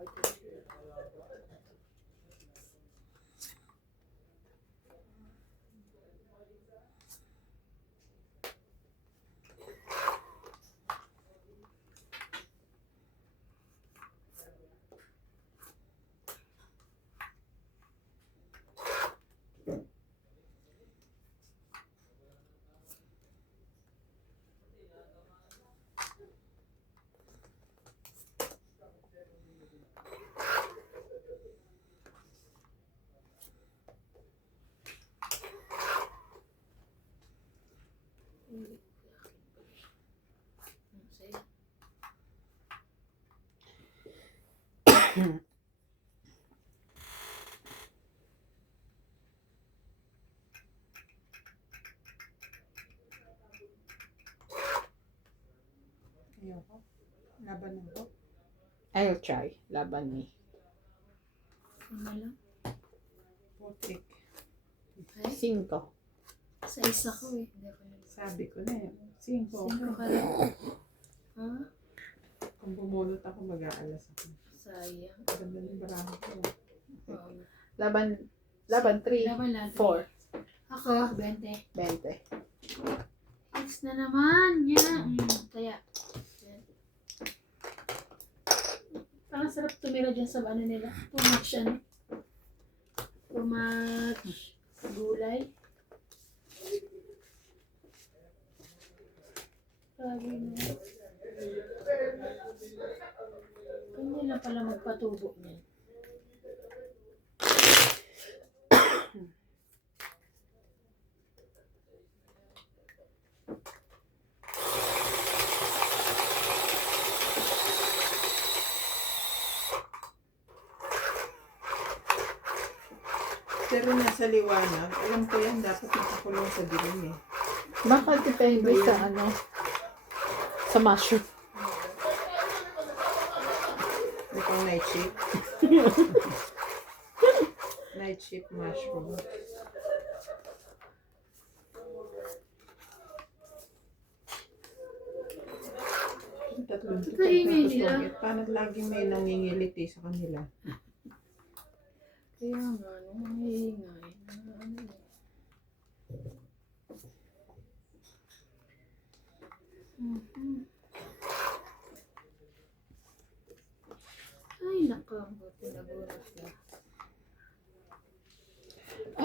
42. Ayoko. Laban ako. I'll try. Laban ni. Ano lang? Putik. Ay, 5. sa isa ko eh. Hindi ako nag- Sabi ko na eh. 5 5 ka ako. lang. Ha? Kung bumunot ako, mag-aalas ako. Sayang. Ganda ng barako ko. Oo. Laban 3. Laban lang. 4. Ako, 20. 20. X na naman. Yan. Kaya. Yan. Parang sarap tumira dyan sa ano nila. Too much ano. Too much gulay. Grabe mo. Kanya lang pala magpatubo niya. Pero nasa liwanag, alam ko yan, dapat nakakulong sa dilim eh. Baka depende sa ano. Sa mushroom. Ito night shift. Night shift mushroom. Tatlong Ito ingay nila. tutugit. Paano laging may nangingiliti sa kanila? Kaya nga, nung maingay. Ano eh. Ay, naku. Buti nabunot ko.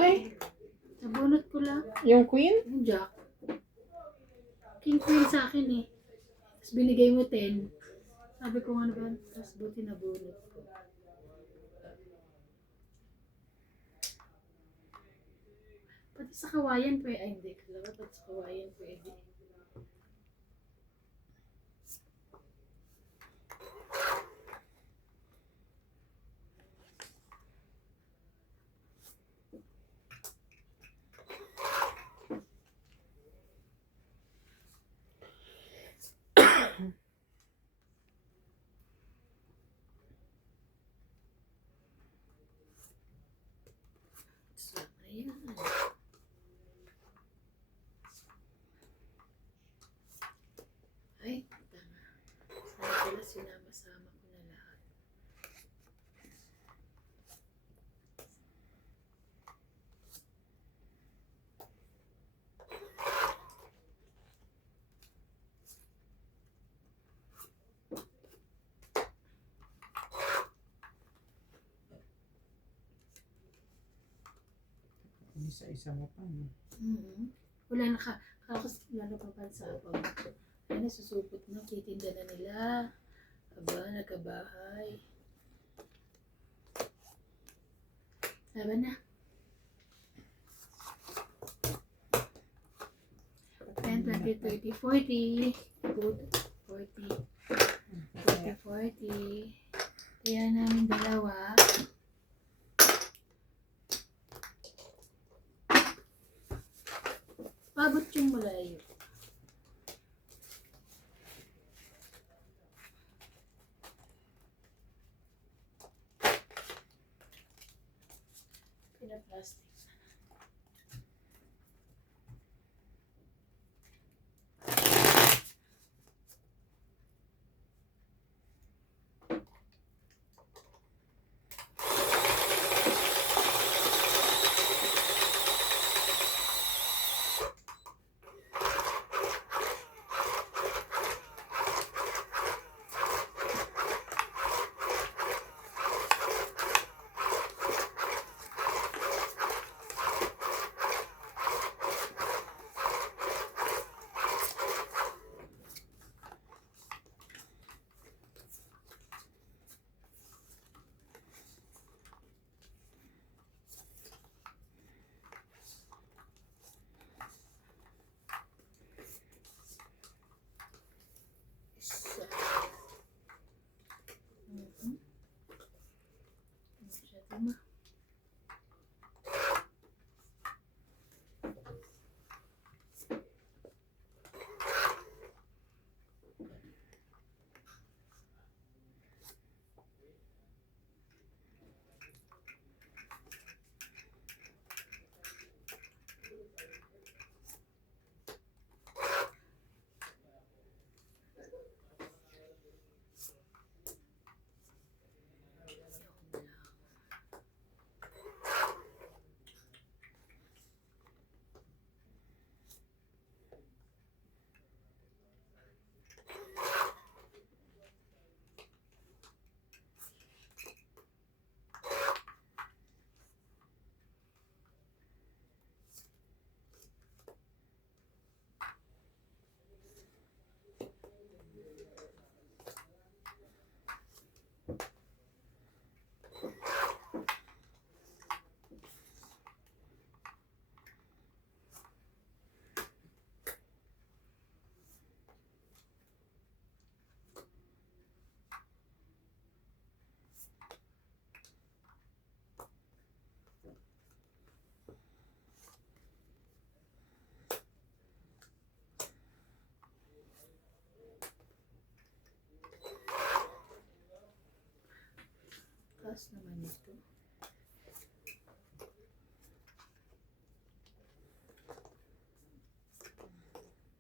Ay, Nabunot ko lang. yung queen? Yung jack. King queen sa akin eh. Tapos binigay mo 10. Sabi ko ano ba? Tapos buti nabunot ko. Pati sa kawayan pwede. Ay hindi. Kalawa pati sa kawayan pwede. So, ayan. Ay, tama. Sana pala sinama-sama ko na lahat. Isa-isa mo pa. No? Wala na wala na papansapang. Ay, nasusupot na, titinda na nila. Aba, nagkabahay. Laban na. 10, 20, 30, 40. Good. 40. 40, 40. Kaya namin dalawa. Pabot yung malayo. Pinaplastic. taas naman ito.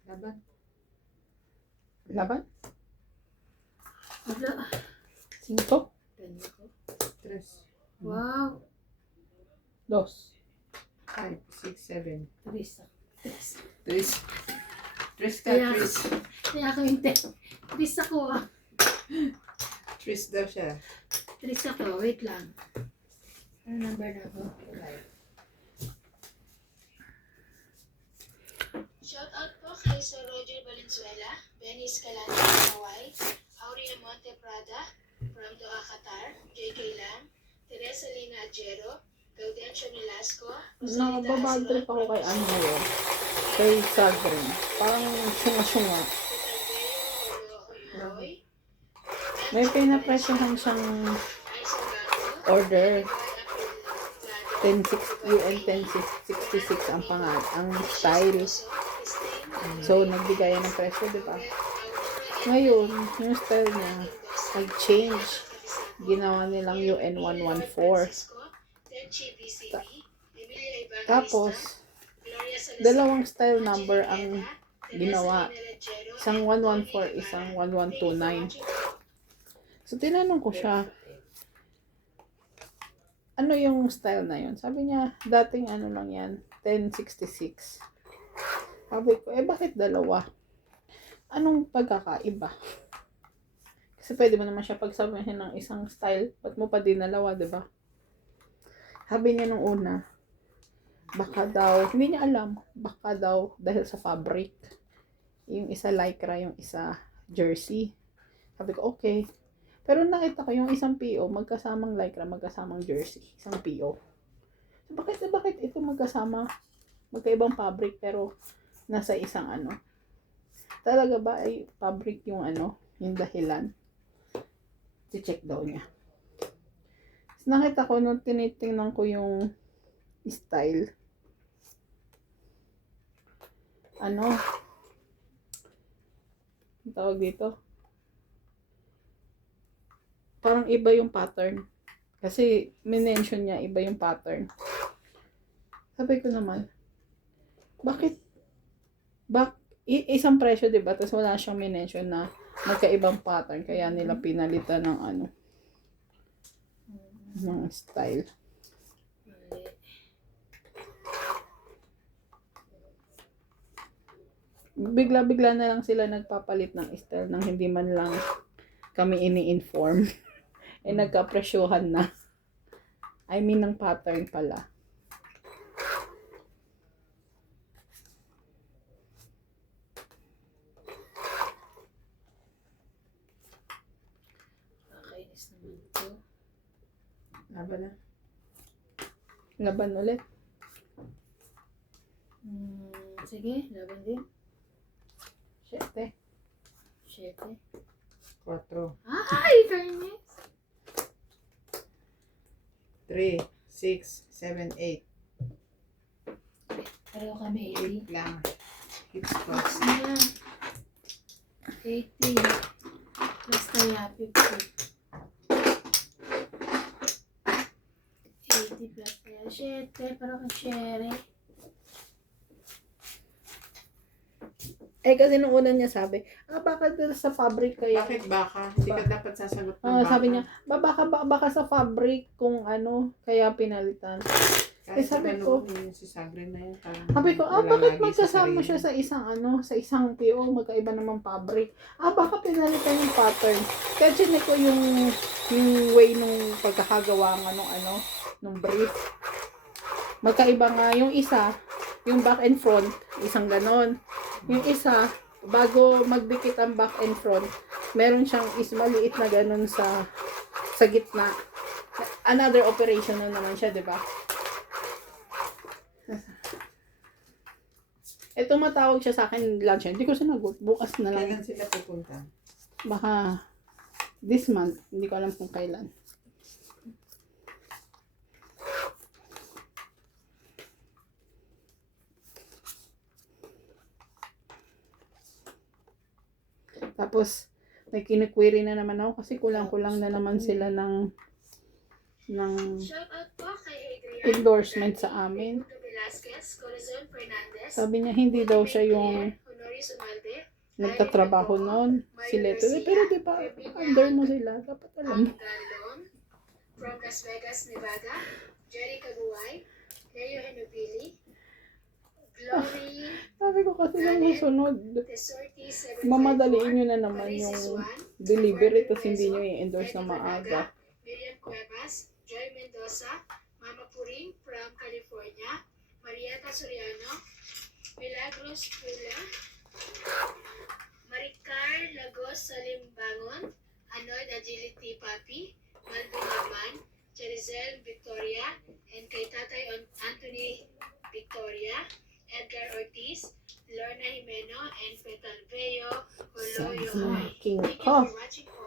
Laban. Laban? Wala. 5? Ganyan ko. 3, Wow. 2. 5, 6, 7. Tris. Tris. Tris. Tris ka, Kaya- Tris. Kaya ako yung Tris ako ah. Tris daw siya. Tris ako. Wait lang. Ano number na ako? Shout out po kay Sir Roger Valenzuela, Benny Escalante Hawaii, Auri Monte Prada, from Doha, Qatar, JK Lam, Teresa Lina Adjero, Gaudencio Nolasco, Nakababad trip ako kay ano ngayon. Kay Sagrin. Parang syunga-syunga. May pinapresyohan siyang order. 1060 UN 1066 ang ang style. So, nagbigayan ng presyo, di ba? Ngayon, yung style niya, nag-change. Ginawa nilang UN 114. Tapos, dalawang style number ang ginawa. Isang 114, isang 1129. So, tinanong ko siya, ano yung style na yun? Sabi niya, dating ano lang yan, 1066. Sabi ko, bakit dalawa? Anong pagkakaiba? Kasi pwede mo naman siya pagsamahin ng isang style. Ba't mo pa din dalawa, diba? Sabi niya nung una, baka daw, hindi niya alam, baka daw dahil sa fabric. Yung isa lycra, yung isa jersey. Sabi ko, okay. Pero nakita ko yung isang PO, magkasamang lycra, magkasamang jersey. Isang PO. So, bakit ito magkasama? Magkaibang fabric, pero nasa isang ano. Talaga ba ay fabric yung ano, yung dahilan? I-check daw niya. So, nakita ko nung tinitingnan ko yung style. Ano? Ang tawag dito? Parang iba yung pattern. Kasi, minention niya, iba yung pattern. Sabi ko naman, bakit? Isang presyo, diba? Tapos wala siyang minention na magkaibang pattern. Kaya nila pinalitan ng ano, ng style. Mali. Bigla-bigla na lang sila nagpapalit ng style nang hindi man lang kami ini-inform. Nagka-presyohan na. I mean, ng pattern pala. Nakakainis naman ito. Laban na. Laban ulit. Sige, laban din. 7. 7. 4, Ay, fairness. 3, 6, 7, 8. Pero kami 80. 8 lang. Hips ko. Plus na. 80. Plus kaya 50. 80 plus kaya 7. Parang kang shere. Kasi nung una niya sabi, bakit sa fabric kaya? Bakit baka? Hindi ka dapat sasagot ng baka. Sabi niya, baka sa fabric kung ano, kaya pinalitan. Kahit sabi sabi ko- ko, yung si Sagrin na yun. Sabi ko, bakit magkasama siya sa isang ano, sa isang PO, magkaiba naman fabric. Baka pinalitan yung pattern. Kaya chinek ko yung way nung pagkakagawa nga nung brief. Magkaiba nga yung isa, yung back and front, isang ganon. Yung isa, bago magdikit ang back and front, meron siyang maliit na ganon sa gitna. Another operation na naman siya, di ba? Tumatawag siya sa akin lunch. Hindi ko sinagot. Bukas na lang. Kailan sila pupunta? Baka this month. Hindi ko alam kung kailan. Tapos, may kiniquery na naman ako kasi kulang-kulang na naman sila ng ng Shoutout po kay Adrian. endorsement sa amin. Raimundo Velasquez, Corazon Fernandez. Sabi niya, hindi daw siya yung Honoris Umalde. nagtatrabaho noon. Si Leto. Pero di ba, under mo sila. Dapat alam mo. Galon. From Las Vegas, Nevada. Jerry Caguay. Leo Henobili. Glory. Sabi ko kasi lang musunod. Tesorti 754. Mamadaliin nyo na naman Parisis yung Juan, delivery Eduardo tapos hindi Pezo, nyo i-endorse na Eddie maaga. Banaga, Miriam Cuevas, Joy Mendoza, Mama Puring from California, Marieta Soriano, Milagros Pula, Maricar Lagos Salimbangon, Anoyd Agility Papi, Maldo Laman, Cherizel Victoria, and kay Tatay Anthony Victoria, Edgar Ortiz, Lorna Jimeno, and Petal Veo Holoyo. Sabi king Thank you ko. for watching po.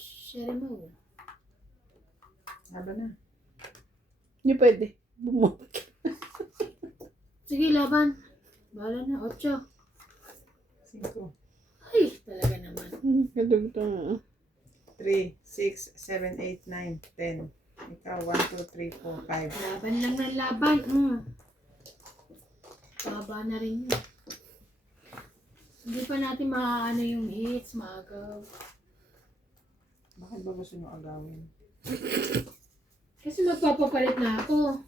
Share mo. Haba na. Hindi pwede. Bumalik. Sige, laban. Bahala na. 8. 5, Ay, talaga naman. Kadugtong. 3, 6, 7, 8, 9, 10. Ikaw, 1, 2, 3, 4, 5. Laban lang ng laban. Baba na rin yun. Hindi pa natin maaano yung hits, maagaw. Bakit ba gusto nyo agawin? Kasi magpapapalit na ako.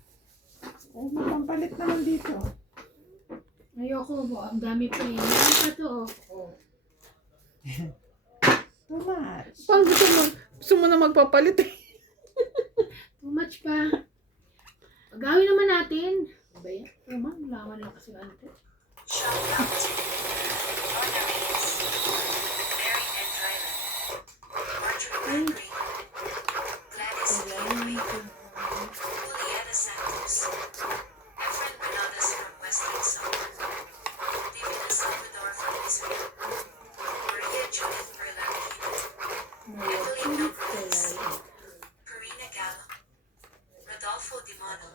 Oh, may pampalit naman dito. Ayoko po, ang dami pa eh. Meron pa to oh. Too much. Pang gusto mo na magpapalit eh. Too much pa. Pagawin naman natin. Ano ba yan? Laman lang kasi ano to. Shoutout to Lorna Reyes, Mary and Dryland, Marjorie Green, Gladys Green, Juliana Santos, Efren Granadas from West Luzon, David Salvador from Israel, Maria Judith Berlangino, Evelyn Alvarez, Karina Gallo, Rodolfo Dimano,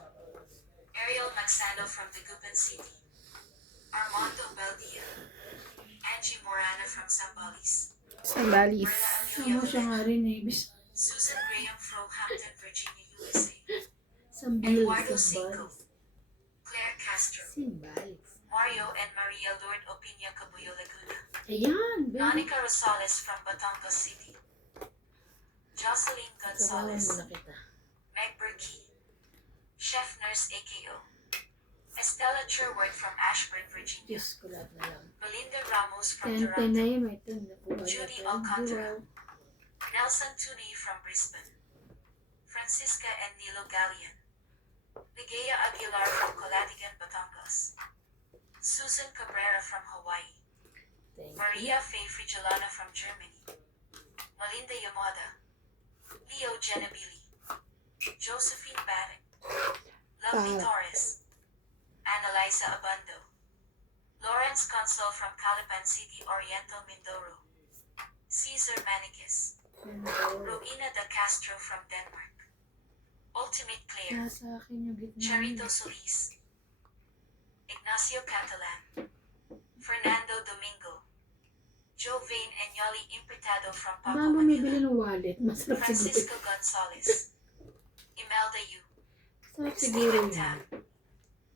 Ariel Maxano from Dagupan City, Armando Baldia, Angie Morana from Zambales, Sandalis. Marla Samo siya Amelia, nga rin eh. Bis- Susan Graham from Hampton, Virginia, USA, Sambil. Eduardo Cinco, Claire Castro, Simbal. Mario and Maria Lord Opinia Cabuyo, Laguna, Ayan. Monica Rosales from Batangas City, Jocelyn Sabawan mo Gonzalez, na kita. Meg Berkey, Chef Nurse AKO, Estella Sherwood from Ashburn, Virginia, Diyos ko lahat na lang. Melinda Ramos from 10 na Toronto, yun. May 10 na po. Judy Alcantara, Nelson Tuney from Brisbane, Francisca and Nilo Gallian, Ligaya Aguilar from Colatigan, Batangas, Susan Cabrera from Hawaii, Thank you. Maria Faye Frigilana from Germany, Melinda Yamada, Leo Genabili, Josephine Barrett, Lovely Torres, Annalisa Abando, Lawrence Consul from Calapan City, Oriental, Mindoro, Caesar Manikis, Rowena de Castro from Denmark, Ultimate Claire, Nasa akin yung gitna. Charito Solis, Ignacio Catalan, Fernando Domingo, Jovain Enyoli Impretado from Paco, Baka bumibili Manila, ng wallet. Masarap siguro. Francisco Gonzalez, Imelda Yu, Masarap siguro Stephen yun. Tan,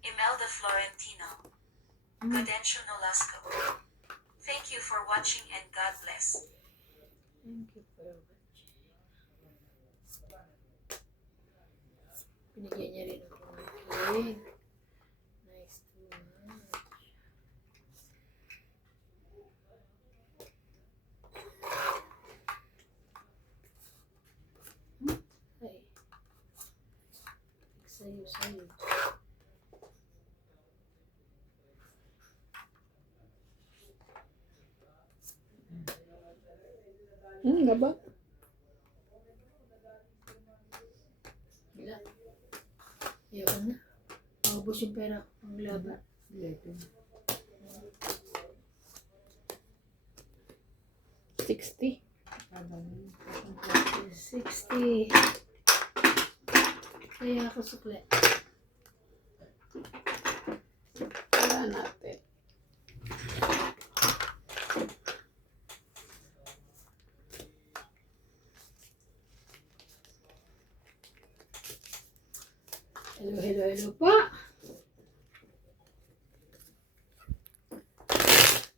Imelda Florentino, Gadencio Nolasco. Thank you for watching and God bless. Thank you for watching. Binigyan niya rin ako ng cake. Nice to much. Ay. Sayo. Laba. Wala. Ayoko na. Maubos yung pera ko pang laba. 11. 60. Haba na. 60. Kaya ako sukle. Wala natin. Hello po.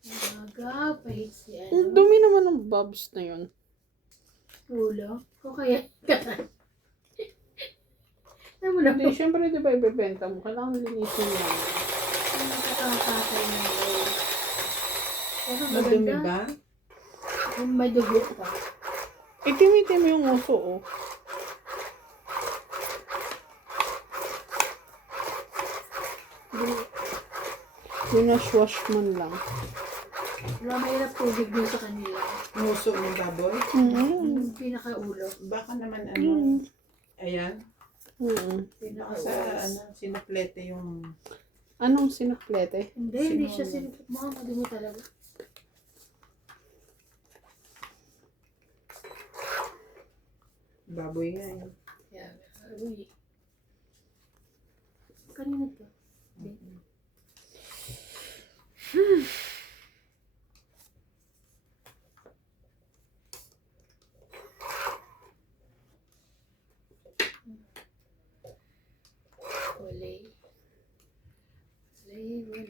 Umaga, pahit si Ang dumi naman ng bobs na yun. ulo. O kaya, alam mo na po, Hindi, syempre di ba ibebenta mo? Kailangan linisin mo. ang nakakakakay na yun. Pero Madumi maganda, ba? yung may dugo pa. Itim-itim yung uso, oh. Winashwash man lang. Wala mahirap tubig dun sa kanila. Nguso ng baboy? Mm. Yung pinakaulo. Baka naman Mm. ayan. Mm. Baka sa sinuplete yung Anong sinuklete? Hindi siya mukhang madumi talaga. baboy nga eh. Kaya, uy. Kanina to. Walay. Walay.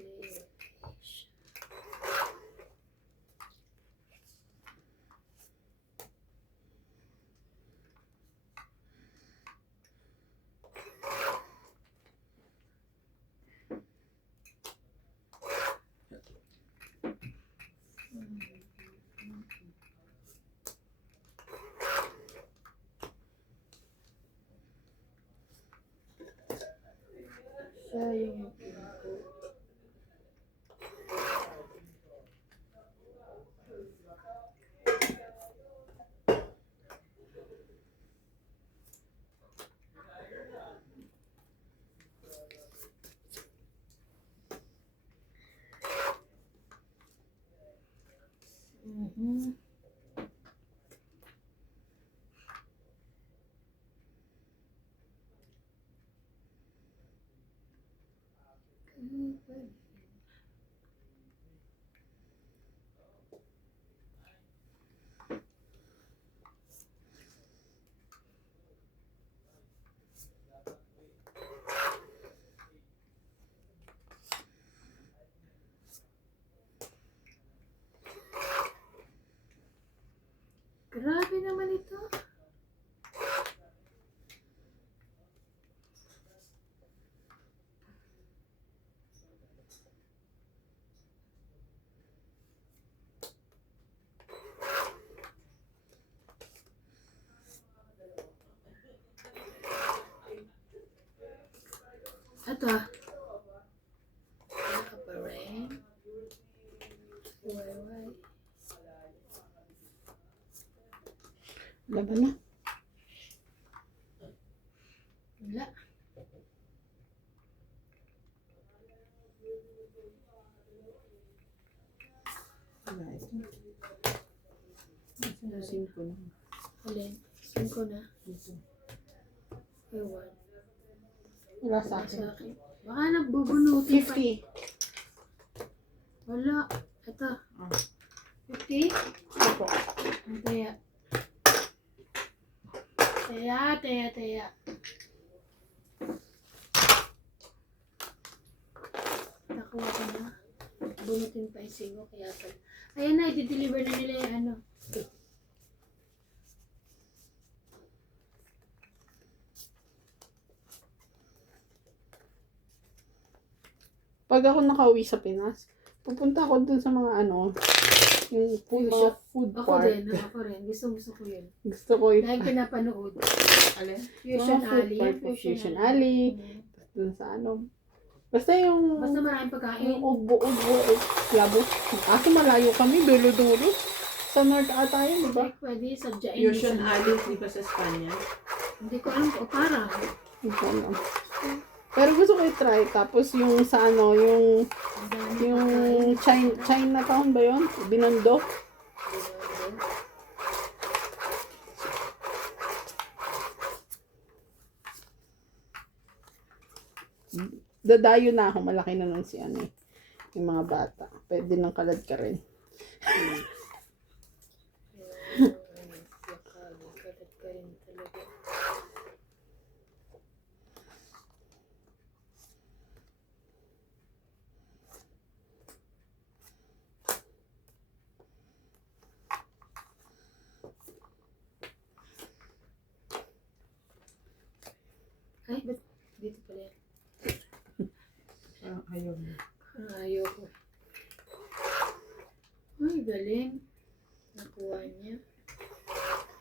Siya yung pinako. Mhm. Grabe naman ito. Ito ah. Wala ka pa rin. Why? Laban na. Wala. Wala ito. Sinasin ko na. Alin? 5 na. Ito. Ewan. Wala sa Wala akin. sa akin. Baka nagbubunutin pa. 50. Wala. Ito. Ah. 50? Opo. Ang taya. Taya. Nakuha ko na. Bunutin pa yung singo. Kaya pala. Ayan na, i-deliver na nila yung ano. Pag ako nakauwi sa Pinas, pupunta ako dun sa mga ano, yung food, mga food Ako park. rin. Gusto ko yun. Gusto ko yun. Dahil pinapanood. Alin? Fusion Mga food Alley. park po, Fusion Alley. Dun sa ano. Basta yung, Basta maraming pagkain. yung ugbo, yabo. Kaso malayo kami, dulo-dulo. Sa North ata yun, diba? Like, pwede sadyain. Fusion Alley, di ba sa Espanya? Hindi ko alam kung para. Hindi ko alam. Pero gusto ko i-try. Tapos yung sa ano, yung Chinatown ba yun? Binondo. Dadayo na ako. Malaki na nun si ano eh. Yung mga bata. Pwede nang kalad ka rin. Kalat ka rin talaga. Ay, ba't dito pala yan? Ayun. Ayoko. Ay, galing. Nakuha niya.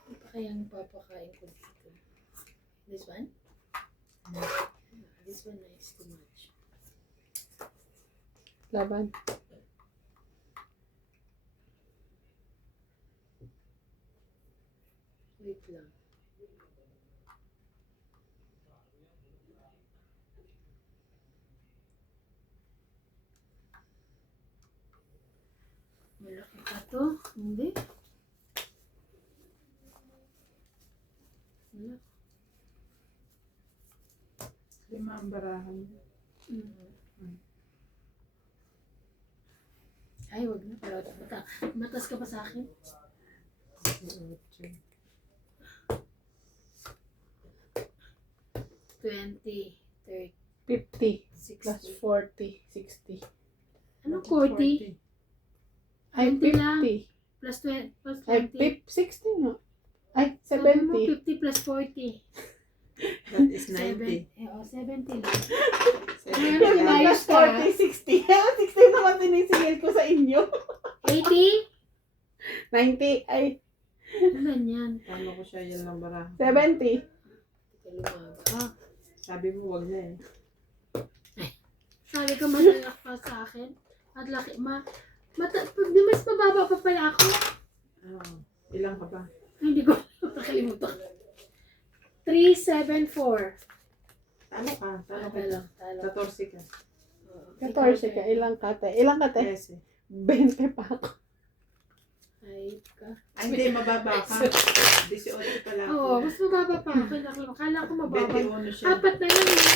Ano pa kayang papakain ko dito? This one? This one is too much. Laban. Wait lang. Malaki pa to? Hindi. Wala. 5 ang barahan. Ay, wag na. Matas ka pa sa akin? 20, 30, 50 plus 60. 40, 60. Anong 40? Ay, 20 lang. 50. Plus 20. Plus Ay, 20. 60 nga. Ay, Sabi mo 70. 50 plus 40. That is 90. 70 lang. 70 Yung lang. plus 40, 60. 60 naman sinisingil ko sa inyo. 80? 90, ay, Ilan yan? Tama ko siya, yan lang barahan. 70. Tika lumaga. Sabi mo, wag na eh. Sabi ko malaki pa sa akin. At laki, di mas mababa pa pala ako. Ilang ka ba? Ay, hindi ko nakalimutan. 374. Talo ka. Talo ka. Talo. 14 ka. 14 ka, ilang kate? Ilang kate? 13. 20 pa ako. Ay, ka. Ay, hindi, mababa ka. 18 pala ako. Oo, mas mababa pa ako. Akala ko mababa. 21 siya. Apat na lang eh.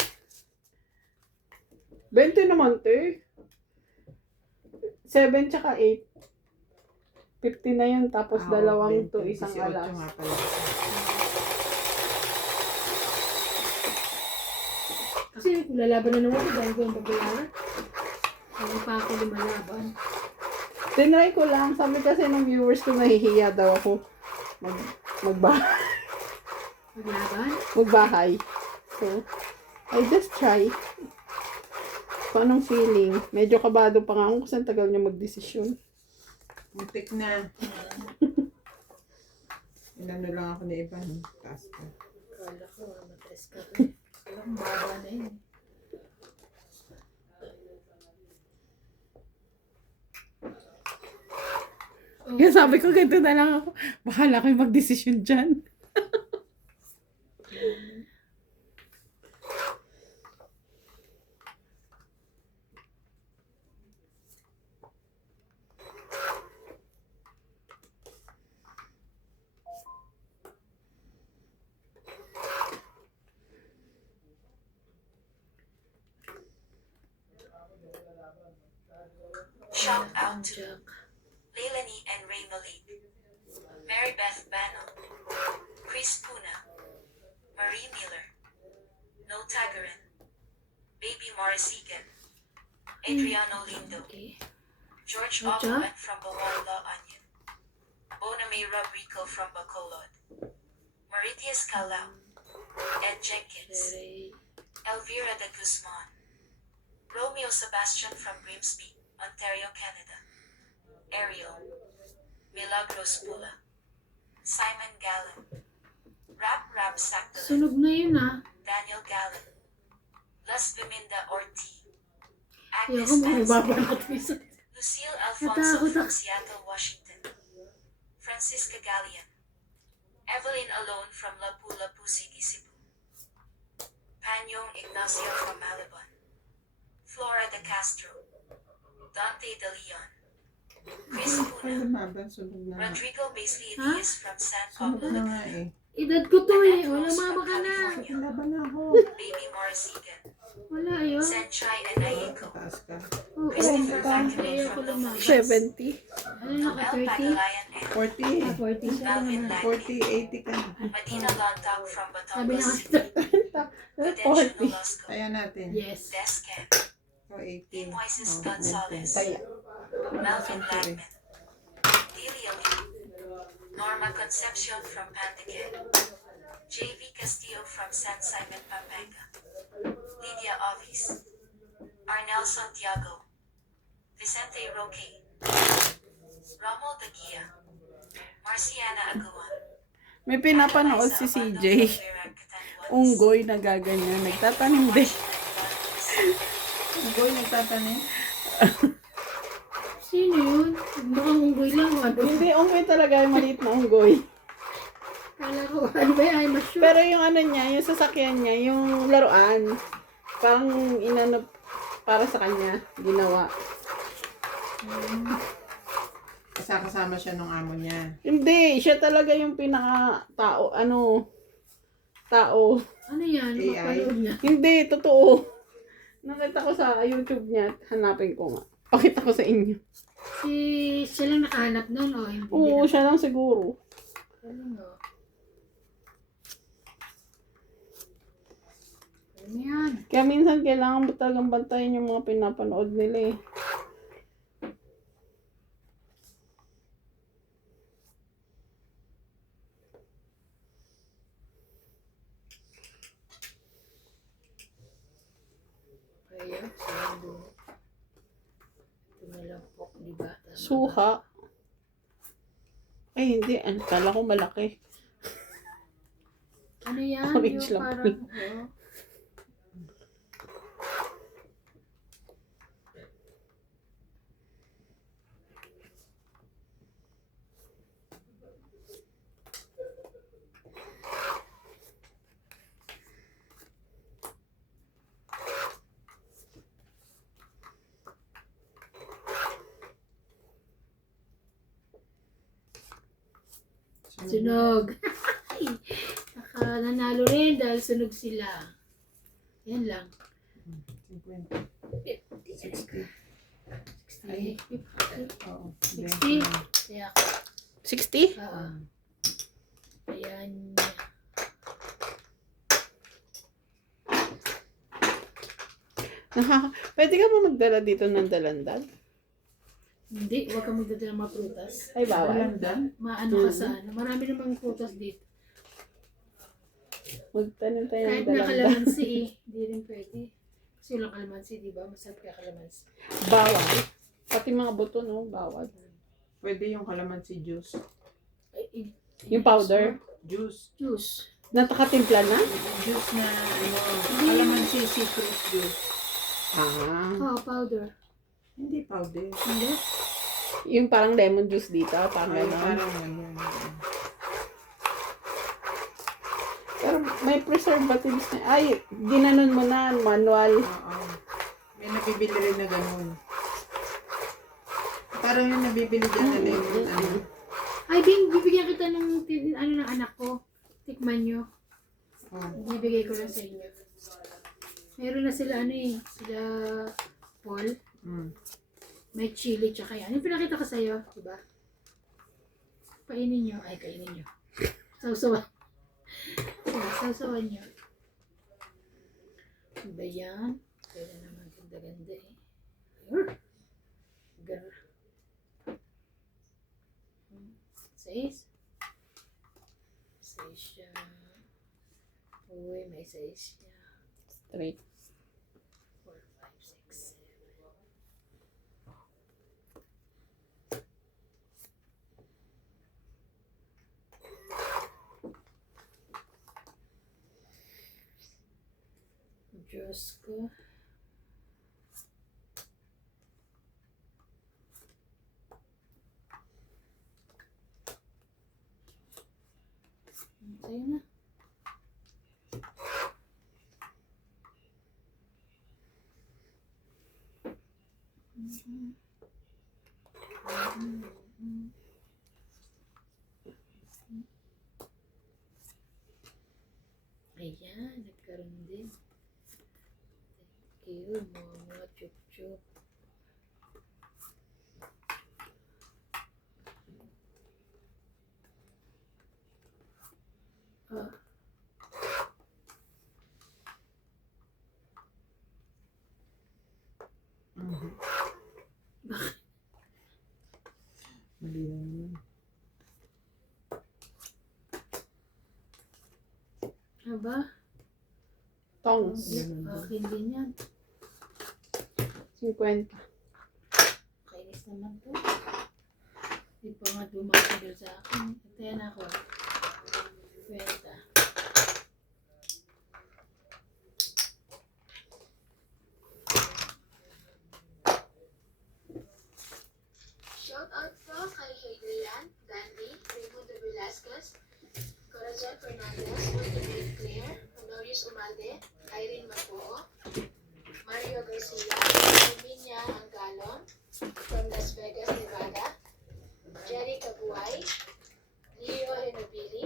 20 naman, te. 7 tsaka 8. 50 na yun, tapos dalawang 20, to, isang 18 alas. nga pala. Kasi kung lalaban na naman ako dahil ko yung babayaran. Hindi pa ako lumalaban. Tinry ko lang. Sabi kasi ng viewers ko, nahihiya daw ako magbahay. Maglaban? So, I just try. Kung anong feeling. Medyo kabado pa nga ako kasi ang tagal niya magdesisyon. Muntik na. Inano lang ako ni Ivan. Taas ka. Kala ko, matres ka to eh. Kala ko baba na yun. Kaya sabi ko, ganito na lang ako. Bahala kayo magdesisyon dyan. Shout out to Jack. Leilani and Ray Malik, Mary Beth Bano, Chris Puna, Marie Miller, No Tagarin, Baby Morrisigan, Adriano Lindo, Okay. George What's Obo up? and from Bawal La Onion, Boname Rodrigo from Bacolod, Maritias Calao, Ed Jenkins, Very... Elvira de Guzman, Romeo Sebastian from Grimsby, Ontario, Canada, Ariel, Milagros Pula, Simon Gallen, Rap Sakdalan, Sunog na yun ah. Daniel Gallen, Las Viminda Orti, Ayoko Agnes mo Benson, baba na ito. Lucille Alfonso Natakot from ako. Seattle, Washington, Francisca Gallian, Evelyn Alone from Lapu-Lapu City, Cebu, Panyong Ignacio from Malabon, Flora de Castro, Dante de Leon, Chris Ay, Puna, lumaban. Sunog na nga. Rodrigo Beasley Huh? Diaz from San Sunog Pablo, na nga eh. Edad ko to eh. Wala mama ka na. Laban na ako. Baby Morrisigan, Wala yun. Senchai and Ayeko. Taas ka. Oo, Christopher kaya Anthony ako from lumabas. 70. Ano naka El 30? Pagalayan and 40. 40 siya Melvin naman. Langley. 40, 80 ka. Madina Lontag from Sabi na Batangas kasi City. 40. Prudencio Nolasco. Kaya natin. yes. Descamp. O, 80. Dean Moises Oh, Gonzalez. Kaya. Melvin Langman. Delia Lee. Norma Concepcion from Pandacan. J.V. Castillo from San Simon, Pampanga. Lydia Ovis. Arnel Santiago. Vicente Roque. Romuald Daguia. Marciana Aguan. May pinapanood si CJ. Unggoy na gaganyan. Nagtatanim din. Boy, nagtatanim. Sino yun? Mukhang unggoy lang. Ano? Hindi, unggoy talaga. Maliit na unggoy. Kala ko, ano ba yan? I'm sure. Pero yung ano niya, yung sasakyan niya, yung laruan, parang inano para sa kanya, ginawa. Kasama siya nung amo niya. Hindi, siya talaga yung pinaka-tao, tao. Ano yan? AI? Mapanood na. Hindi, totoo. Nakita ko sa YouTube niya, hanapin ko nga. Pakita ko sa inyo. Siya lang nakahanap nun, o? Hindi Oo, na. siya lang siguro. Ano nga? Ano yan? Kaya minsan kailangan mo talagang bantayan yung mga pinapanood nila eh. Kaya, saan doon? Ito na lang po, di ba? Tama ba? Suha. Ay, hindi. Kala ko malaki. Ano yan? Orange Yung lang parang, pala. sunog. Nanalo rin dahil sunog sila. Yan lang. 50. 60. 60. Oo. 60? Kaya, 60? ayan. Pwede ka ba magdala dito ng dalandan? Hindi, huwag kang magdadala ng mga prutas. Ay, bawal. Dalandan? Maano ka sa ano. Marami namang prutas dito. Magtanim tayo ng Kahit na dalandan. kalamansi eh. Hindi rin pwede. Kasi walang kalamansi, di ba? Masarap kaya kalamansi. Bawal. Pati mga buto, no? Bawal. Pwede yung calamansi juice. Ay, Yung powder. Juice. Juice. Natakatimpla na? Juice na calamansi citrus juice. Ah. Oh, powder. Hindi powder. Hindi? Yung parang lemon juice dito. Parang Ay, gano'n. parang ganyan. Pero may preservatives na. Ay, ginanon mo na. Manual. Oo. May nabibili rin na ganun. Parang yung nabibili dyan na lemon. Ano. Ay, bibigyan kita ng ano ng anak ko. Tikman nyo. Oh. Bibigay ko lang sa inyo. Meron na sila ano eh. Sila Paul. Mm. May chili tsaka yan. Yung pinakita ko sa'yo, diba? Painin nyo. Ay, kainin nyo. Sausawan. Sausawan nyo. Diba yan? Kaya naman ganda-ganda eh. Gar. Size? Size siya. Uy, may size siya. Straight. 4, 5, 6, 7. Diyos ko. Sa'yo na. Ayan, nagkaroon din. Mga chup-chup. Ah, Mhm. Mali na yun. ano ba? Tongs. Ganun din. Akin din yan. 50. Kainis naman to. Di pa nga dumatagal sa akin. Ito yan ako. Kwenta. Shoutout po kay Hadrian, Dandy, Raimundo Velasquez, Corazon Fernandez, Ultimate Claire, Honorius Umalde, Irene Mapuo, Mario Garcia, Herminia Angalon, from Las Vegas, Nevada, Jerry Cabuay, Leo Henobili,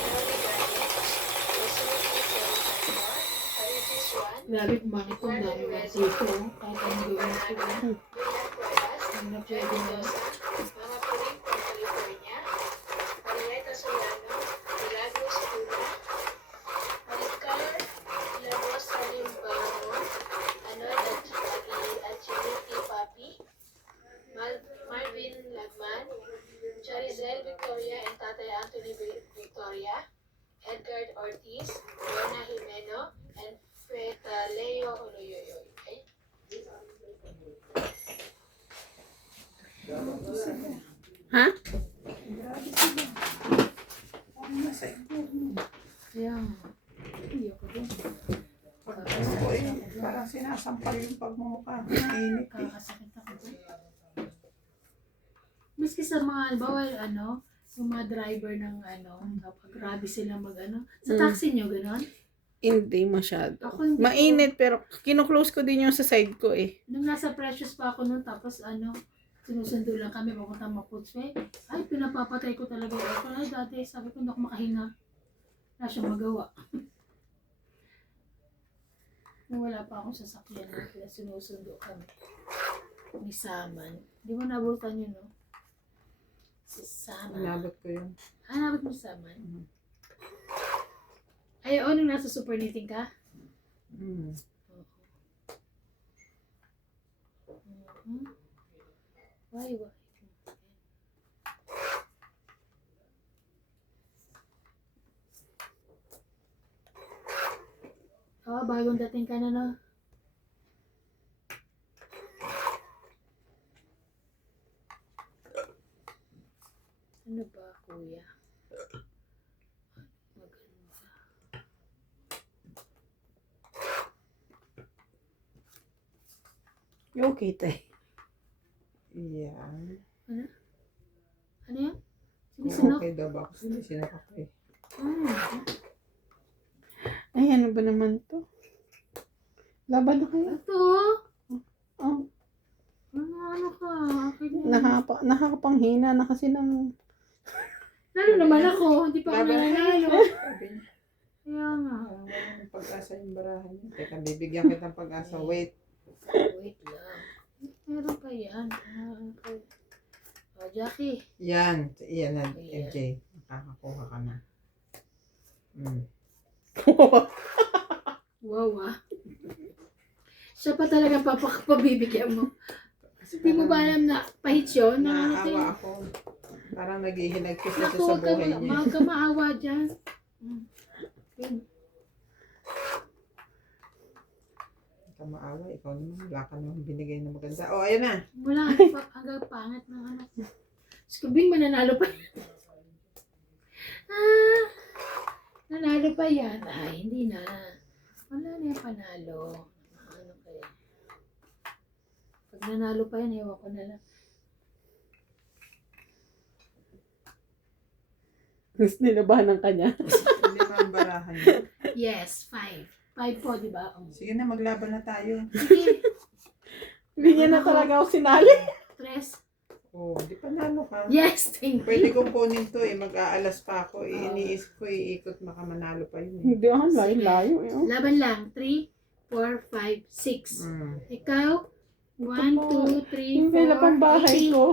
Nori Garnet, Josué Salvador, Harity Swan, Grabe, kumakit ko ang dami na dito. Kahit anong gawin ko. Villan Cuevas, Ang na Joy pwede na. Mendoza, mga piling from California, Marieta Solano, Milagros Tula, Maricar Labos Salim Baron, Anoy Agility Papi, Marvin Lagman, Charizel Victoria and Tatay Anthony Victoria, Edgar Ortiz, Rona Jimeno, and Feta Leo Oloyoyoy. Ay, Ha? Nasa ito. Kaya, hindi ako din. Ako parang sinasampal yung pagmumukha. Init eh. Kakasakit ako din. Miski sa mga, halimbawa, yung mga driver ng kapag grabe sila sa taxi nyo, gano'n? Hindi masyado. Ako hindi Mainit, pero kinuklose ko din yung sa side ko eh. Nung nasa Precious pa ako noon, tapos sinusundo lang kami, papunta Maputswe. Ay, pinapapatay ko talaga yung aircon. Ay, dati, sabi ko, hindi ako makahinga. Wala siyang magawa. Nung wala pa akong sasakyan, kaya sinusundo kami. Ni Saman. Hindi mo nabutan yun, no? Si Saman. Inabot ko yun. Nabot mo si Saman? Mhm. Ay, nung nasa super knitting ka? Mm. Oo. Mhm. Why? Bagong dating ka na, no? Ano ba, kuya? Maganda. You okay, tay? Yan. Ano yan? Kung Sinisinok? okay daw ba ako? Sinisinok ako eh. Ay, ano ba naman to? Laban na kayo. Ito? Oh, Ano ka? Akin yan. nakakapanghina na kasi ng... Lalo naman ako. Hindi pa ako Laban na nananalo. Sabi niya, Kaya nga. parang walang pag-asa yung barahan niya. Teka, bibigyan kita ng pag-asa. Wait. Wait lang. Meron pa yan. Okay. Jackie. Yan. Yan na, Ayan. MJ. Nakakakuha ka na. Mm. Wow, Siya pa talaga pabibigyan mo. Hindi mo ba alam na pahit yun? Naawa ako. Parang naghihinagpis na siya Naku, sa huwag ka, buhay niya. huwag ka maawa dyan. Yun. Huwag ka maawa. Ikaw naman. Wala ka naman binigay na maganda. Oh, ayan na. Wala, hanggang pangit ng anak mo. Skubing, mananalo pa yan. Nanalo pa yan. Ay, hindi na. Wala na yung panalo. Ano kaya? Pag nanalo pa yan, ewan ko na lang. Mas nilabahan ng kanya. Hindi pa ang barahan niya. Yes, 5. 5 po, di ba? Sige na, maglaban na tayo. Sige. Hindi niya na talaga ako sinali. 3. Oh, di pa nalo ka. Yes, thank you. Pwede kong kunin to eh. Mag-aalas pa ako eh. Iniisip ko iikot makamanalo pa yun eh. Hindi ako, layo-layo. Eh. Oh. Laban lang. 3, 4, 5, 6. Mm. Ikaw? 1, po. 2, 3, Yung pala pang 4, bahay 80. ko.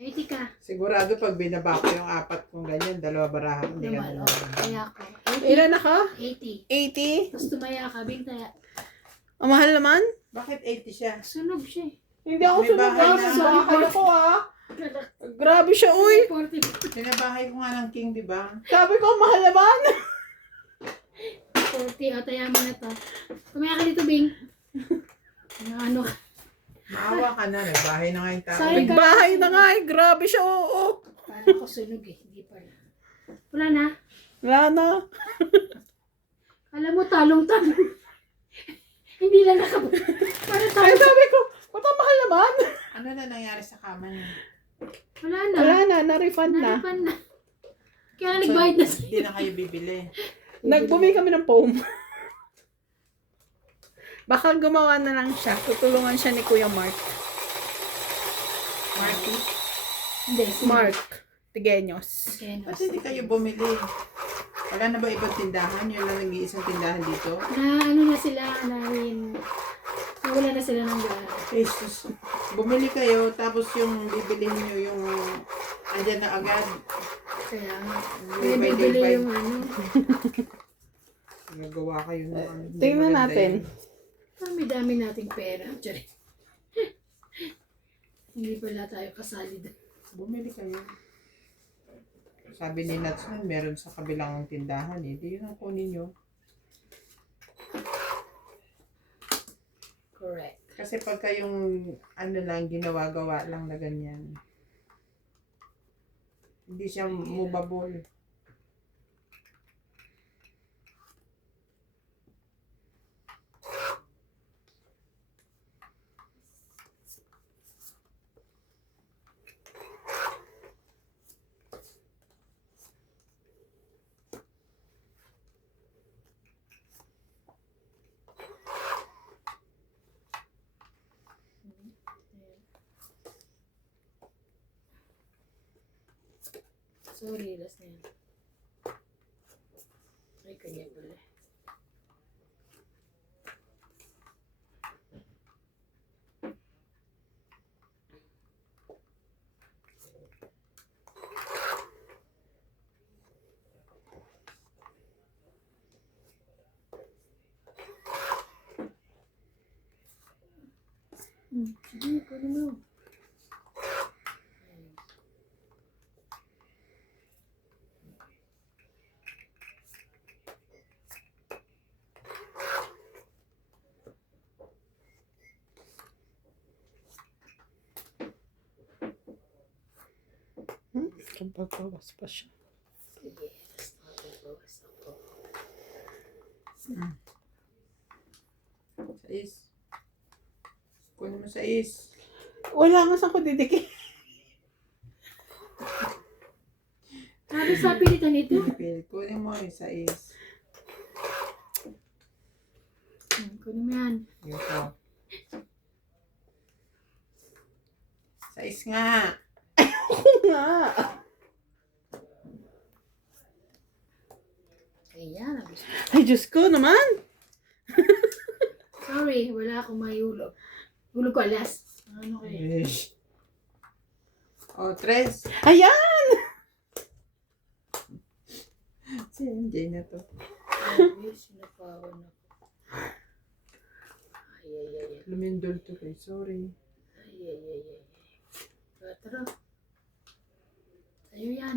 80 ka. Sigurado pag binaba ko yung 4 kung ganyan, 2 barahan. Hindi ka Naman, naman. Kaya ako. Ilan ako? 80. 80? Tapos tumaya ka, bintaya. Ang mahal naman? Bakit 80 siya? Sunog siya eh. Hindi ako May sunod bahay lang. na. Sa akala ko Grabe siya, uy. 40. Sinabahay ko nga ng king, di ba? Sabi ko, ang mahal naman. 40. O, taya mo na to. Tumaya ka dito, Bing. Ano ka? Maawa ka na, nagbahay na nga yung tao. Sorry. Bahay na nga eh. Grabe siya, oo. Parang ko sunog eh. Hindi pala. Wala na. Wala na. Alam mo, talong-talong. Hindi lang nakabot. Parang Ay, talong. sabi ko, ba't ang mahal naman? Ano na nangyari sa kama niya? Wala na. Wala na, na-refund na. Naripan na. Kaya nagbayad na siya. Hindi na kayo bibili. Nagbumi kami ng foam. Baka gumawa na lang siya. Tutulungan siya ni Kuya Mark. Marky, Hindi, si Mark Tigeños. Kenos. ba't hindi kayo bumili? Wala na ba ibang tindahan? Yun lang nag-iisang tindahan dito? Na ano na sila, nawala na sila ng gana. Jesus. Bumili kayo, tapos yung bibilihin nyo yung andyan na agad. Kaya nga. Yung May by bibili day yung ano. Nagawa kayo ng ano. hindi Tingnan maganda natin. yun. Dami-dami nating pera. Sorry. Hindi pala tayo kasali doon. Bumili kayo. Sabi ni Nats nun, meron sa kabilang tindahan eh. Di yun ang kunin nyo. Correct. Kasi pagka yung ano lang, ginawa-gawa lang na ganyan. Hindi siya movable. Sorry, last na yan. Ay, kanya pala. Sige, kunin mo. Kapag-bawas pa siya. Yes, nakapagbawas ako. Sais. Kunin mo sais. Wala nga saan ko didikit. Sabi sa pilitan ito. Pinipilit. Kunin mo yung sais. Kunin mo yan. Ito. Sais nga. Nga. Ayan, ang gusto. Ay, Diyos ko naman. Sorry, wala akong mahulog. Hulog ko alas. Ano kayo? Ish. Oh, tres. Ayan! Si MJ na to. Ay, sinapawan ako. Ay. Lumindol to kay. Sorry. Ay. Tara. Sa'yo yan.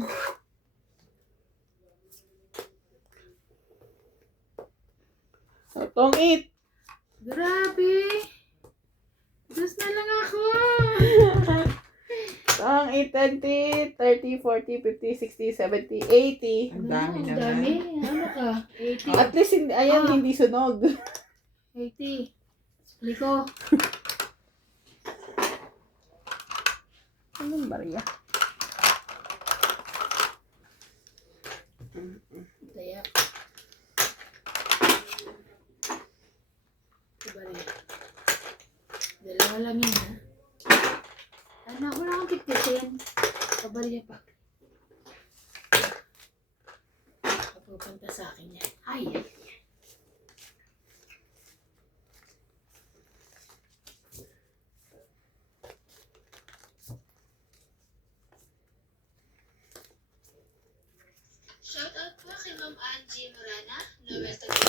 Tong 8. Grabe! Diyos na lang ako! Tong 8, 20, 30, 40, 50, 60, 70, 80. Ang dami Ang naman. dami. Ano ka? 80. At least, ayan, hindi sunog. 80. Liko. Anong barya? Daya. Bari. Dalawa lang yan, ha? Ano, wala akong tiktikin. Pabarya pa. Papupunta sa akin yan. Ay. Kuha kay Ma'am Angie Morana, Noel Taguig,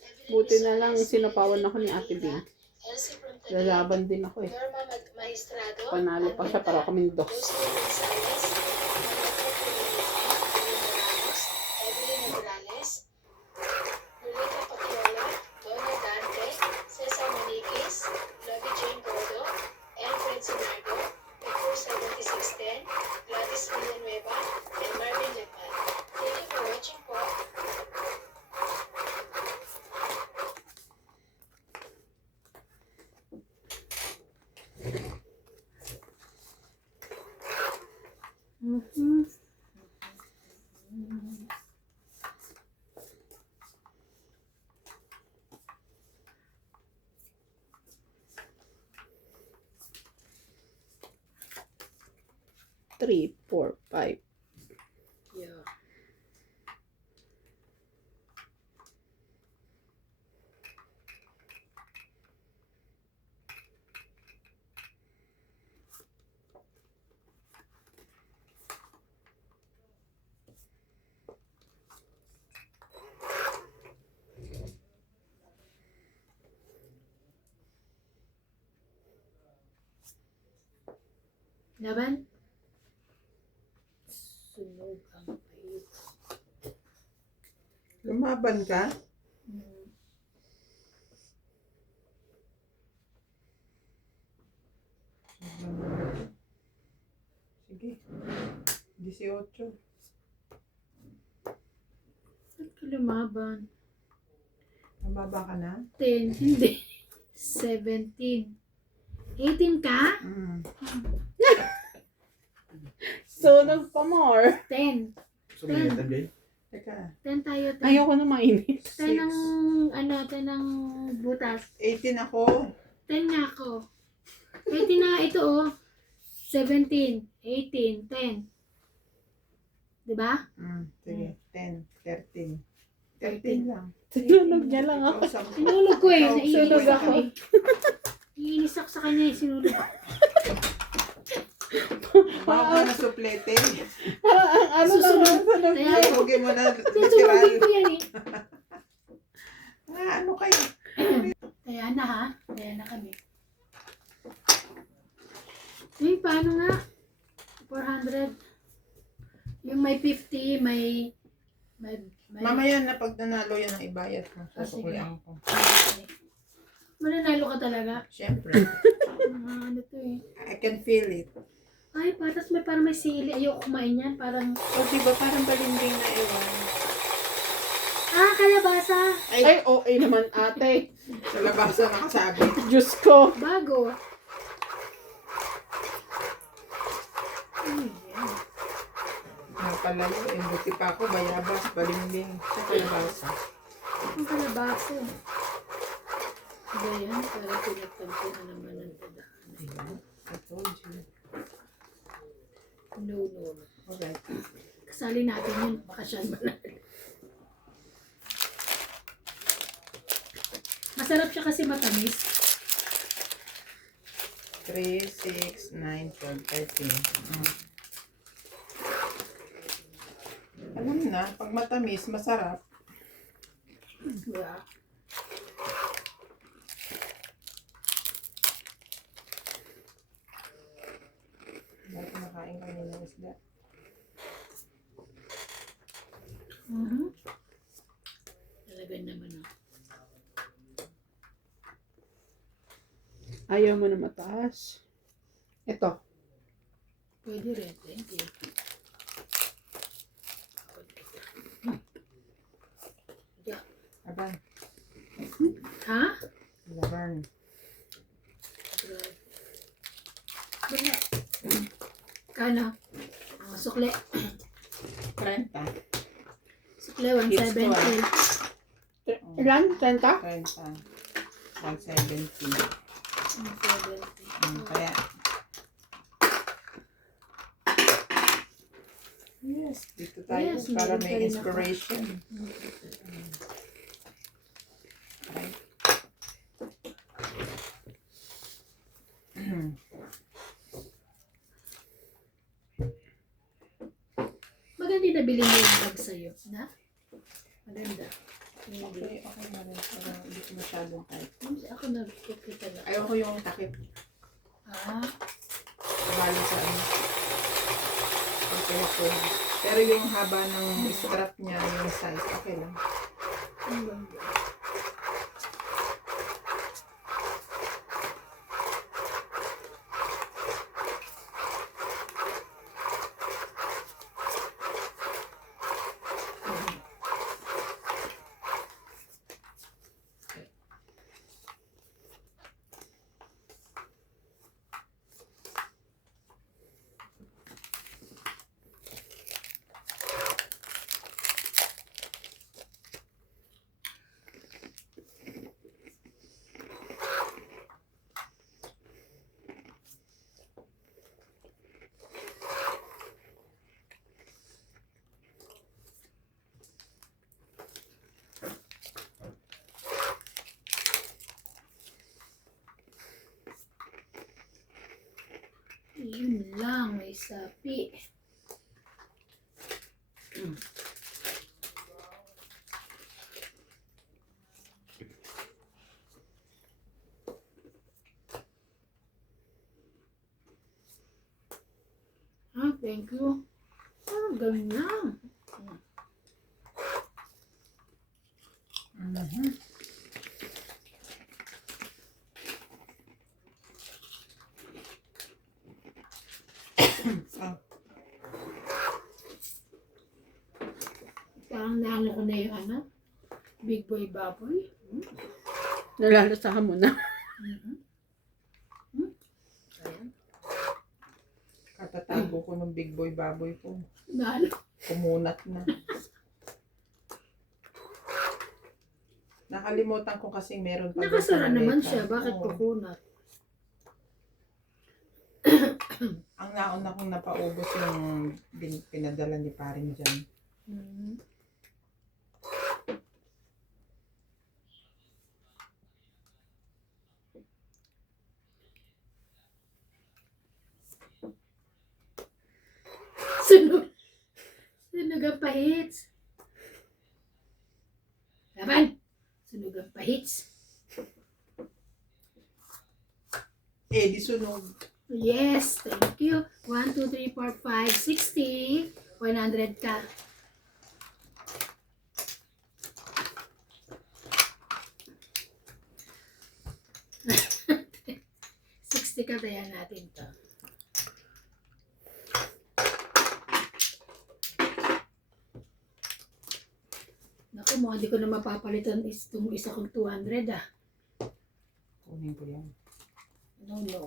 Evelyn Buti na Misones, lang sinapawan ako ni Evelyn Ate Bing. Manila, Elsie from Taguig, Lalaban din ako eh. Norma Maestrado, Panalo pa siya para kaming dos. Jocelyn Gonzalez, Manuel Ramos, Evelyn Morales, Lolita Patiola, Donna Dante, Cesar Maniquez, Lovie Jane Gordo, Alfred Sinardo, Pecur 7610, Gladys Villanueva, and Marvin Lepal. Thank you for watching po. Mhm. 3, 4, 5. Yeah. Laban? Sunog ang pait. Lumaban ka? Hmm. Sige. 18. Saan ka lumaban? Nababa ka na? 10, hindi. 17. 18 ka? Sunog pa more. 10. Sumilit ang gay. Teka. 10 tayo. 10. Ayoko na mainit. 10 ng, ano, 10 ng butas. 18 ako. 10 nga ako. 18 na ito, oh. 17, 18, 10. Diba? Sige. 10, 13. 13 lang. Sinulog niya lang ako. Sinulog ko eh. Sinulog Naiinis ako. ako eh. Naiinis ako sa kanya eh. Sinulog ako. Baka ka na suplete. Ang ano lang Susunod. ang sunog. Kaya, Huwag mo na susunogin literal. ko yan eh. Ano kayo? Kaya na ha. Kaya na kami. Eh, paano nga? 400. Yung may 50, may Mamaya na pag nanalo yan ang ibayat mo. Ah, sige. Susuklian ko. Mananalo ka talaga. Siyempre. Ano to eh. I can feel it. Ay, patas may parang may sili. Ayoko kumain yan. Parang, O diba parang balimbing na ewan. kalabasa. Ay, okay naman ate. Sa labasa nakasabi. Diyos ko. Bago. Ano yan? Napalayo. Buti pa ako. Bayabas. Balimbing. Sa kalabasa. Ang kalabasa. Ba yan? Parang pinagtampo na naman ang dadaan. Diba? I told you. No. Alright. Kasali natin yun. Baka siya manalo. Masarap siya kasi matamis. 3, 6, 9, 12, 13. Alam mo na, pag matamis, masarap. Yeah. Bakit nakain kanina ng isda? Talagang naman oh. Ayaw mo na mataas. Ito. Pwede rin. Thank you. Yeah. Aban. Ha? Laban. Grabe. Wala. Kano? Sukle. 30. Sukle, 170. Ilan? 30? 30. 170. 170. Kaya. Yes, dito tayo Yes, para meron pa may rin inspiration. Right. Maganda yung nabili mo yung bag sa'yo. Na? Maganda. Hindi. Okay na rin. Pero hindi ko masyadong type. Ako nagkikita na. Ayoko yung takip. Ah, Bali sa ano. Okay ako. Pero yung haba ng strap niya, yung size, okay lang. ang ganda. Yun lang, may sapi. Ah, thank you. Ah, ganyan. Mhm. Ah, Parang naano ko na yung ano, big boy baboy. Nalalasahan mo na. Ayan. katatago ko ng big boy baboy ko. Naano. Kumunat na. Nakalimutan ko kasi meron pa doon sa Nakasara naman maleta. siya. Bakit Oo. kukunat? Ang nauna kong napaubos yung pinadala ni paring dyan. Hmm. Sunog. Sunog ang pahits. Laban. Sunog ang pahits. Eh, di sunog. Yes, thank you. 1, 2, 3, 4, 5, 60. 100 ka. $60 ka, tayan natin to. Naku, mo, hindi ko na mapapalitan itong isa kong 200 ah. Kunin ko yan. No, no.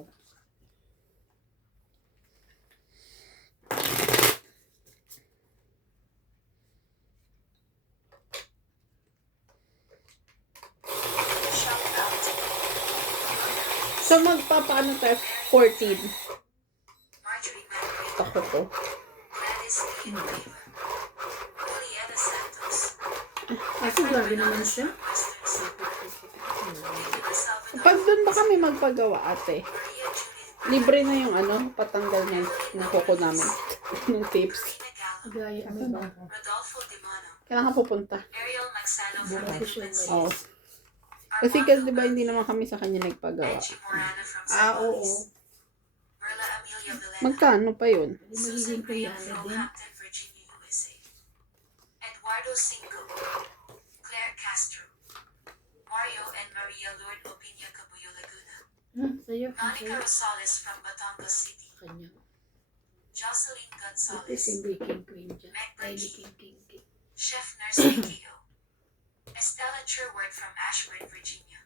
Shout out. So magpapaano tayo? 14. Marjorie Manfred, Tako to. Gladys Villanueva, Julieta Santos, Kasi grabe naman siya. Western Suburb, Nicola Salvador, Pag doon ba kami magpagawa ate? Maria Judith, Libre na yung ano, patanggal ng kuko namin. Ng tips. Rina Gallo, Gaya, ano ba? Rodolfo Dimano, Kailangan pupunta. Ariel Maxano from Bukas Liquid siya. Oo. Cities, Kasi di ba hindi naman kami sa kanya nagpagawa. Angie Morana from Ah, oo. Sambales, Merla Amelia Villena, Magkano pa yun? Susan Magiging Graham 300 from din. Hampton, Virginia, USA, Eduardo Cinco, Claire Castro, Mario and Maria Lord Opinia Cabuyo Laguna, Sa'yo, Monica sa'yo. Rosales from Batangas City, Kanya. Jocelyn Ito Gonzalez, si King Queen dyan. Meg Ay, Berkey, King. Chef Nurse AKO, Estella Sherwood from Ashburn, Virginia,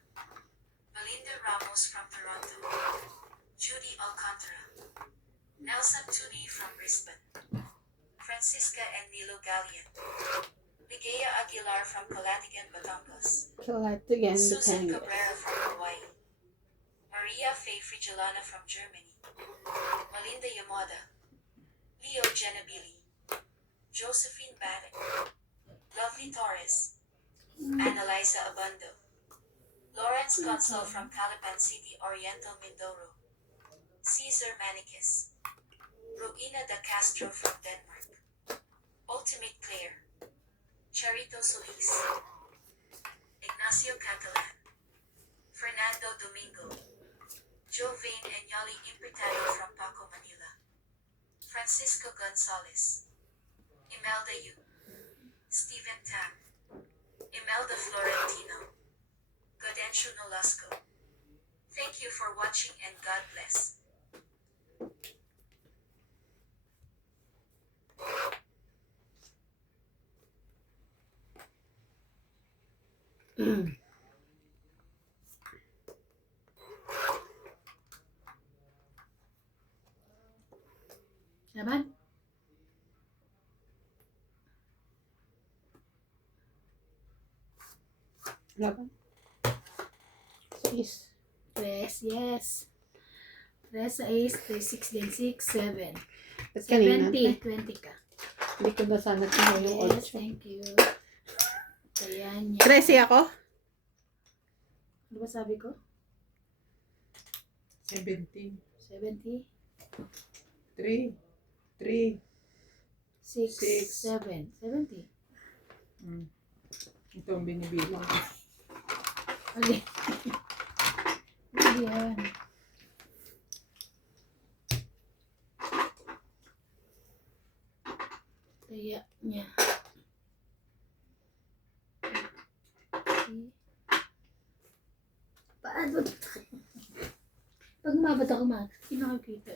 Belinda Ramos from Toronto, Judy Alcantara, Nelson Tuni from Brisbane, Francisca and Nilo Gallian, Ligaya Aguilar from Calatigan, Batangas, So that again, the Susan tango. Cabrera from Hawaii, Maria Faye Frigilana from Germany, Melinda Yamoda, Leo Genabili, Josephine Badek, Lovely Torres, Annalisa Abando, Lawrence Consul from Calapan City, Oriental Mindoro, Caesar Manikis, Rowena da Castro from Denmark, Ultimate Claire, Charito Solis, Ignacio Catalan, Fernando Domingo, Jovain Enyali Impretado from Paco, Manila, Francisco Gonzalez, Imelda Yu, Stephen Tam, Imelda Florentino, Gaudensio Nolasco. Thank you for watching and God bless. Naman? Laban. 6. 3, yes. 3 sa ace, 3, 6 din, 6, 7. At kanina, 70, 20 ka. hindi ko na sana tingnan yung Yes, 8. thank you. Kaya niya. 13 ako? Ano ba sabi ko? 17. 70, 3. 3. 6, Six. 7. 70. Ito ang binibilang. Okay. Ayan. Kaya niya. Paano? Pag umabot ako, hindi nakikita.